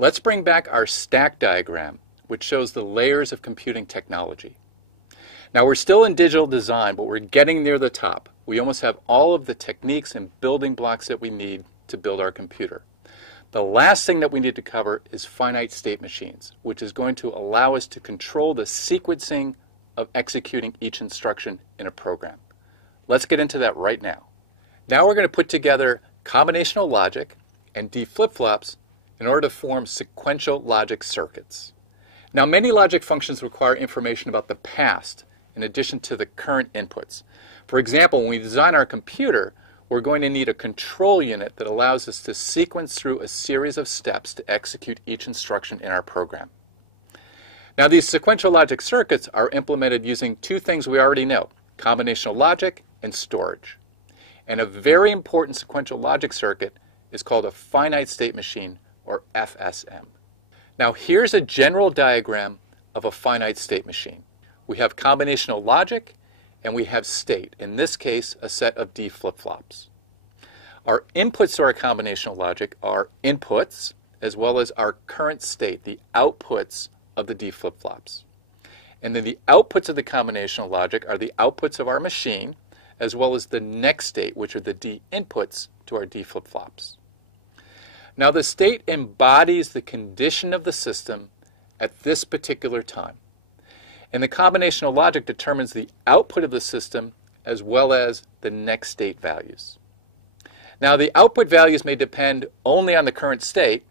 Let's bring back our stack diagram, which shows the layers of computing technology. Now we're still in digital design, but we're getting near the top. We almost have all of the techniques and building blocks that we need to build our computer. The last thing that we need to cover is finite state machines, which is going to allow us to control the sequencing of executing each instruction in a program. Let's get into that right now. Now we're going to put together combinational logic and D flip-flops in order to form sequential logic circuits. Now many logic functions require information about the past in addition to the current inputs. For example, when we design our computer, we're going to need a control unit that allows us to sequence through a series of steps to execute each instruction in our program. Now these sequential logic circuits are implemented using two things we already know, combinational logic and storage. And a very important sequential logic circuit is called a finite state machine, or FSM. Now here's a general diagram of a finite state machine. We have combinational logic and we have state, in this case a set of D flip-flops. Our inputs to our combinational logic are inputs as well as our current state, the outputs of the D flip-flops. And then the outputs of the combinational logic are the outputs of our machine as well as the next state, which are the D inputs to our D flip-flops. Now the state embodies the condition of the system at this particular time. And the combinational logic determines the output of the system as well as the next state values. Now the output values may depend only on the current state,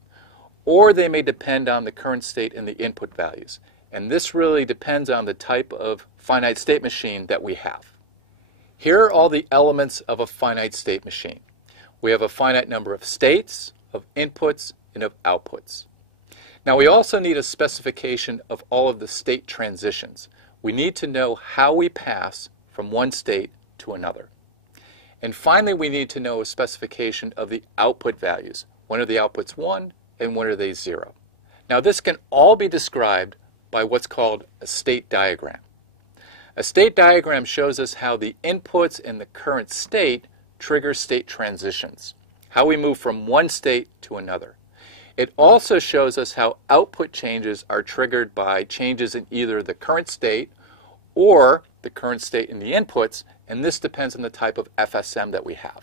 or they may depend on the current state and the input values. And this really depends on the type of finite state machine that we have. Here are all the elements of a finite state machine. We have a finite number of states, of inputs, and of outputs. Now we also need a specification of all of the state transitions. We need to know how we pass from one state to another. And finally we need to know a specification of the output values. When are the outputs 1 and when are they 0? Now this can all be described by what's called a state diagram. A state diagram shows us how the inputs in the current state trigger state transitions, how we move from one state to another. It also shows us how output changes are triggered by changes in either the current state or the current state in the inputs, and this depends on the type of FSM that we have.